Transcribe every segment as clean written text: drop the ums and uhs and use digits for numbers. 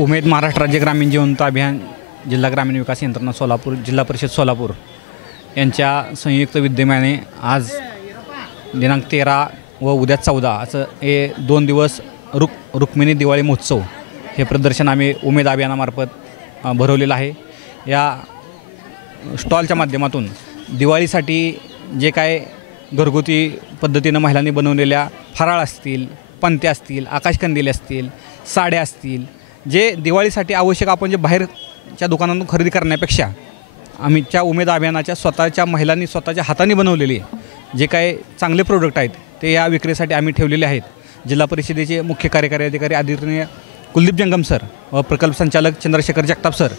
उमेद महाराष्ट्र राज्य ग्रामीण जिवंत अभियान जिल्हा ग्रामीण विकास यंत्रणा सोलापूर जिल्हा परिषद सोलापूर यांच्या संयुक्त विद्यमाने आज दिनांक 13 व उद्या 14 असं हे 2 दिवस रुक्मिणी दिवाळी महोत्सव हे प्रदर्शन आम्ही उमेद अभियानामार्फत भरवलेलं आहे। या स्टॉलच्या माध्यमातून दिवाळीसाठी जे काय घरगुती पद्धतीनं महिलांनी बनवलेल्या फराळ असतील, पंत्या असतील, आकाशकंदील असतील, साड्या असतील, जे दिवाळीसाठी आवश्यक आपण जे बाहेरच्या दुकानातून खरेदी करण्यापेक्षा आम्हीच्या उमेद अभियानाच्या स्वतःच्या महिलांनी स्वतःच्या हाताने बनवलेले जे काय चांगले प्रोडक्ट आहेत ते या विक्रीसाठी आम्ही ठेवलेले आहेत। जिल्हा परिषदेचे मुख्य कार्यकारी अधिकारी आदरणीय कुलदीप जंगम सर व प्रकल्प संचालक चंद्रशेखर जगताप सर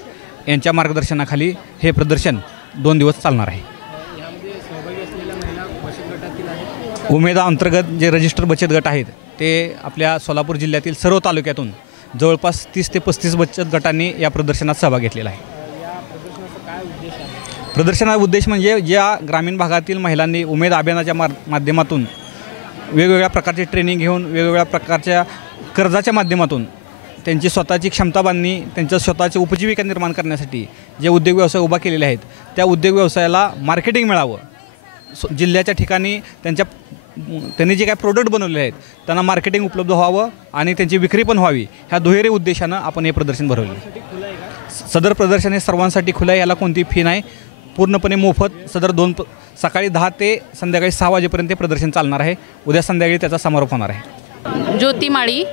यांच्या मार्गदर्शनाखाली हे प्रदर्शन 2 दिवस चालणार आहे। उमेदा अंतर्गत जे रजिस्टर बचत गट आहेत ते आपल्या सोलापूर जिल्ह्यातील सर्व तालुक्यातून जवळपास 30 ते 35 बचत गटांनी या प्रदर्शनात सहभाग घेतलेला आहे। प्रदर्शनाचा उद्देश म्हणजे ज्या ग्रामीण भागातील महिलांनी उमेद अभियानाच्या माध्यमातून वेगवेगळ्या प्रकारचे ट्रेनिंग घेऊन वेगवेगळ्या प्रकारच्या कर्जाच्या माध्यमातून त्यांची स्वतःची क्षमता बांधणी, त्यांच्या स्वतःची उपजीविका निर्माण करण्यासाठी जे उद्योग व्यवसाय उभा केलेले आहेत त्या उद्योग व्यवसायाला मार्केटिंग मिळावं, जिल्ह्याच्या ठिकाणी त्यांनी जे काय प्रोडक्ट बनवले आहेत त्यांना मार्केटिंग उपलब्ध व्हावं आणि त्यांची विक्री पण व्हावी, ह्या दुहेरी उद्देशानं आपण हे प्रदर्शन भरवले आहे। सदर प्रदर्शन हे सर्वांसाठी खुलं आहे, याला कोणती फी नाही, पूर्णपणे मोफत। सदर सकाळी 10 ते संध्याकाळी 6 वाजेपर्यंत हे प्रदर्शन चालणार आहे। उद्या संध्याकाळी त्याचा समारोप होणार आहे। ज्योती माळी,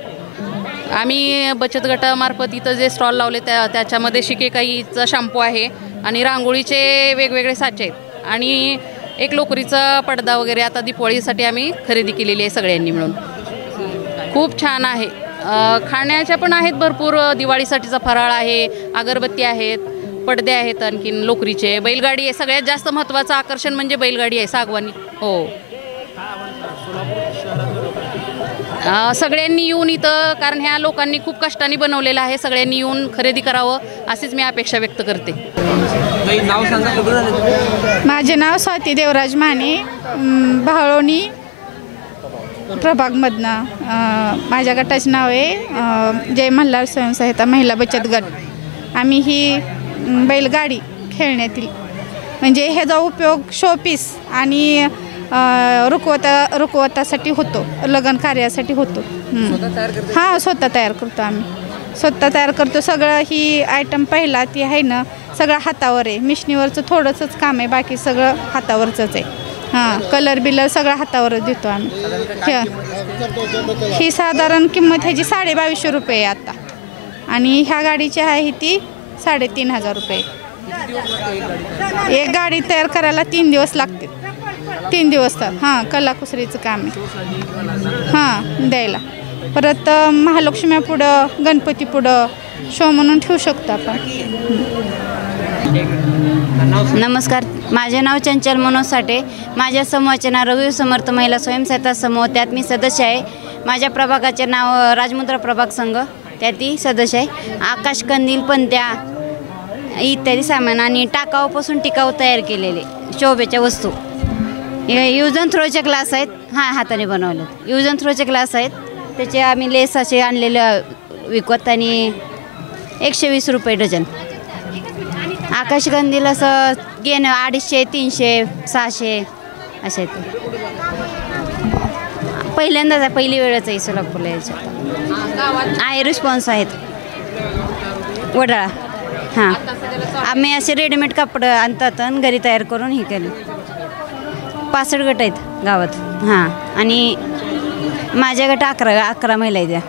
आम्ही बचत गटामार्फत इथं जे स्टॉल लावले त्याच्यामध्ये शिकेकाईचा शॅम्पू आहे आणि रांगोळीचे वेगवेगळे साचे आहेत आणि एक लोकरीचा पडदा वगैरे आता दिवाळीसाठी आम्ही खरेदी केलेली आहे सगळ्यांनी मिळून। खूप छान आहे। खाण्याच्या पण आहेत भरपूर, दिवाळीसाठीचा फराळ आहे, अगरबत्ती आहेत, पडदे आहेत, आणखीन लोकरीचे, बैलगाडी आहे। सगळ्यात जास्त महत्त्वाचं आकर्षण म्हणजे बैलगाडी आहे, सागवानी। हो, सगळ्यांनी येऊन इथं, कारण ह्या लोकांनी खूप कष्टाने बनवलेलं आहे, सगळ्यांनी येऊन खरेदी करावं अशीच मी अपेक्षा व्यक्त करते। माझे नाव स्वाती देवराज माने, भाळोणी प्रभागमधनं। माझ्या गटाचे नाव आहे जय मल्हार स्वयंसहायता महिला बचत गट। आम्ही ही बैलगाडी खेळण्यातील म्हणजे ह्याचा उपयोग शोपीस आणि रुकवतासाठी होतो, लग्न कार्यासाठी होतो। हां, स्वतः तयार करतो आम्ही, स्वतः तयार करतो। सगळं ही आयटम पहिला ती आहे ना, सगळं हातावर आहे, मिशनीवरचं थोडंसंच काम आहे, बाकी सगळं हातावरचंच आहे। हां, कलर बिलर सगळं हातावरच देतो आम्ही। ही साधारण किंमत ह्याची 2250 रुपये आहे आता, आणि ह्या गाडीची आहे ती 3500 रुपये। एक गाडी तयार करायला 3 दिवस लागते, 3 दिवस तर। हां, कलाकुसरीचं काम आहे। हां, द्यायला परत महालक्ष्म्या पुढं, गणपती पुढं शो म्हणून ठेवू शकतो आपण। नमस्कार, माझे नाव चंचल मनोज साठे। माझ्या समूहाचे नाव रघुवीर समर्थ महिला स्वयंसहायता समूह, त्यात मी सदस्य आहे। माझ्या प्रभागाचे नाव राजमुद्रा प्रभाग संघ, त्यातही सदस्य आहे। आकाशकंदील, पंत्या इत्यादी सामान आणि टाकाऊपासून टिकाऊ तयार केलेले शोभेच्या वस्तू, यूज अँड थ्रोचे ग्लास आहेत। हां, हाताने बनवले यूज अँड थ्रोचे ग्लास आहेत, त्याचे आम्ही लेस असे आणलेले विकत आणि 120 रुपये डझन। आकाशकंदील असं घेणं 250, 300, 600 असे आहेत। पहिल्यांदाच आहे, पहिली वेळच आहे सोलापूरला याच्यात आहे। रिस्पॉन्स आहेत वडाळा। हां, आम्ही असे रेडीमेड कपडे आणतात आणि घरी तयार करून हे केलं। 65 गट आहेत गावात। हां, आणि माझ्या गट 11 महिला आहेत त्या।